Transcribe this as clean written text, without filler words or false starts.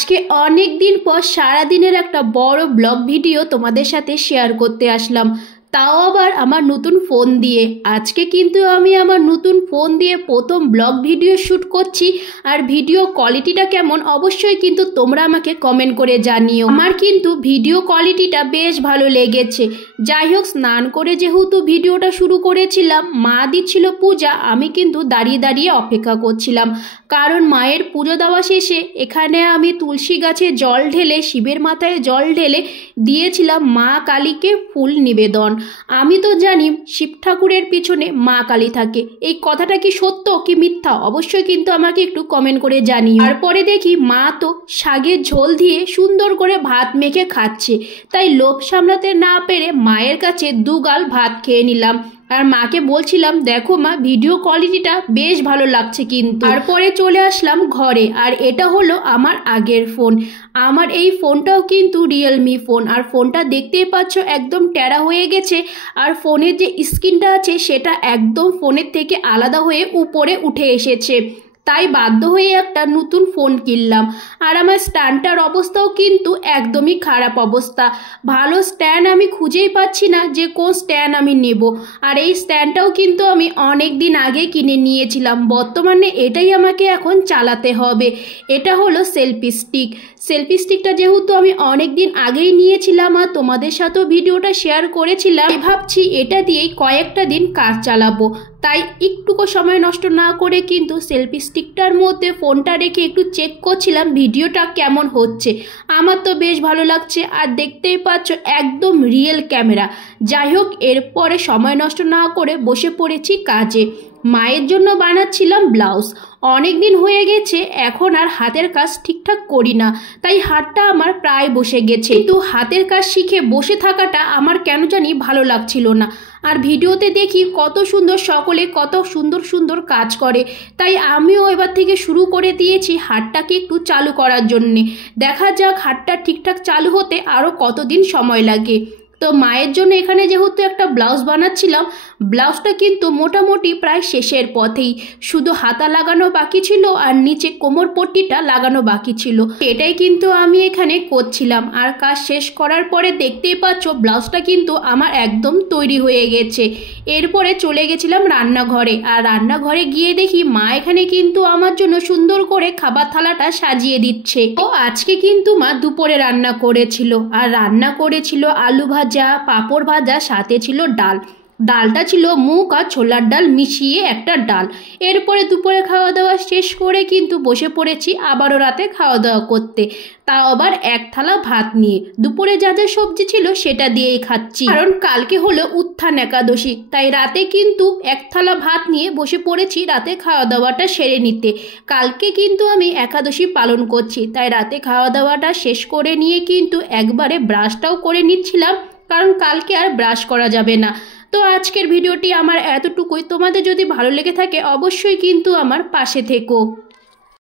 আজকে অনেক দিন পর সারা দিনের একটা বড় ব্লগ ভিডিও তোমাদের সাথে শেয়ার করতে আসলাম, তাও আবার আমার নতুন ফোন দিয়ে। আজকে কিন্তু আমি আমার নতুন ফোন দিয়ে প্রথম ব্লগ ভিডিও শ্যুট করছি। আর ভিডিও কোয়ালিটিটা কেমন অবশ্যই কিন্তু তোমরা আমাকে কমেন্ট করে জানিও। আমার কিন্তু ভিডিও কোয়ালিটিটা বেশ ভালো লেগেছে। যাই হোক, স্নান করে যেহেতু ভিডিওটা শুরু করেছিলাম, মা দিচ্ছিল পূজা, আমি কিন্তু দাঁড়িয়ে দাঁড়িয়ে অপেক্ষা করছিলাম। কারণ মায়ের পুজো দেওয়া শেষে এখানে আমি তুলসী গাছে জল ঢেলে, শিবের মাথায় জল ঢেলে দিয়েছিলাম মা কালীকে ফুল নিবেদন। আমি তো জানি শিব ঠাকুরের পিছনে মা কালী থাকে, এই কথাটা কি সত্য কি মিথ্যা অবশ্যই কিন্তু আমাকে একটু কমেন্ট করে জানিও। তারপরে দেখি মা তো শাকের ঝোল দিয়ে সুন্দর করে ভাত মেখে খাচ্ছে, তাই লোভ সামলাতে না পেরে মায়ের কাছে দুগাল ভাত খেয়ে নিলাম। আর মাকে বলছিলাম, দেখো মা, ভিডিও কোয়ালিটিটা বেশ ভালো লাগছে কিন্তু। তারপরে চলে আসলাম ঘরে, আর এটা হলো আমার আগের ফোন। আমার এই ফোনটাও কিন্তু রিয়েলমি ফোন, আর ফোনটা দেখতেই পাচ্ছ একদম টেরা হয়ে গেছে। আর ফোনের যে স্ক্রিনটা আছে সেটা একদম ফোনের থেকে আলাদা হয়ে উপরে উঠে এসেছে, তাই বাধ্য হয়ে একটা নতুন ফোন কিনলাম। আর আমার স্ট্যান্ডটার অবস্থাও কিন্তু একদমই খারাপ অবস্থা। ভালো স্ট্যান্ড আমি খুঁজেই পাচ্ছি না যে কোন স্ট্যান্ড আমি নেব। আর এই স্ট্যান্ডটাও কিন্তু আমি অনেক দিন আগে কিনে নিয়েছিলাম, বর্তমানে এটাই আমাকে এখন চালাতে হবে। এটা হলো সেলফি স্টিক। সেলফি স্টিকটা যেহেতু আমি অনেক দিন আগেই নিয়েছিলাম আর তোমাদের সাথেও ভিডিওটা শেয়ার করেছিলাম, ভাবছি এটা দিয়েই কয়েকটা দিন কাজ চালাবো। তাই একটুকু সময় নষ্ট না করে কিন্তু সেলফি স্টিকটার মধ্যে ফোনটা রেখে একটু চেক করছিলাম ভিডিওটা কেমন হচ্ছে। আমার তো বেশ ভালো লাগছে, আর দেখতেই পাচ্ছ একদম রিয়েল ক্যামেরা। যাই হোক, এরপরে সময় নষ্ট না করে বসে পড়েছি কাজে। মায়ের জন্য বানাচ্ছিলাম ব্লাউজ। অনেক দিন হয়ে গেছে এখন আর হাতের কাজ ঠিকঠাক করি না, তাই হাতটা আমার প্রায় বসে গেছে। কিন্তু হাতের কাজ শিখে বসে থাকাটা আমার কেন জানি ভালো লাগছিল না। আর ভিডিওতে দেখি কত সুন্দর, সকলে কত সুন্দর সুন্দর কাজ করে, তাই আমিও এবার থেকে শুরু করে দিয়েছি হাতটাকে একটু চালু করার জন্যে। দেখা যাক হাতটা ঠিকঠাক চালু হতে আরও কতদিন সময় লাগে। তো মায়ের জন্য এখানে যেহেতু একটা ব্লাউজ বানাচ্ছিলাম, ব্লাউজটা কিন্তু মোটামুটি প্রায় শেষের পথেই, শুধু হাতা লাগানো বাকি ছিল আর নিচে কোমর পট্টিটা লাগানো বাকি ছিল। এটাই কিন্তু আমি এখানে করছিলাম। আর কাজ শেষ করার পরে দেখতেই পাচ্ছ ব্লাউজটা কিন্তু আমার একদম তৈরি হয়ে গেছে। এরপরে চলে গেছিলাম রান্নাঘরে, আর রান্নাঘরে গিয়ে দেখি মা এখানে কিন্তু আমার জন্য সুন্দর করে খাবার থালাটা সাজিয়ে দিচ্ছে। তো আজকে কিন্তু মা দুপুরে রান্না করেছিল, আর রান্না করেছিল আলু ভাজা, পাঁপড় ভাজা, সাথে ছিল ডাল। ডালটা ছিল মুগ আর ছোলার ডাল মিশিয়ে একটা ডাল। এরপরে দুপুরে খাওয়া দাওয়া শেষ করে কিন্তু বসে পড়েছি আবারও রাতে খাওয়া দাওয়া করতে, তাও আবার এক থালা ভাত নিয়ে। দুপুরে যা যা সবজি ছিল সেটা দিয়েই খাচ্ছি, কারণ কালকে হলো উত্থান একাদশী, তাই রাতে কিন্তু এক থালা ভাত নিয়ে বসে পড়েছি রাতে খাওয়া দাওয়াটা সেরে নিতে। কালকে কিন্তু আমি একাদশী পালন করছি, তাই রাতে খাওয়া দাওয়াটা শেষ করে নিয়ে কিন্তু একবারে ব্রাশটাও করে নিচ্ছিলাম, কারণ কালকে আর ব্রাশ করা যাবে না। তো আজকের ভিডিওটি আমার এতটুকুই। তোমাদের যদি ভালো লেগে থাকে অবশ্যই কিন্তু আমার পাশে থেকো।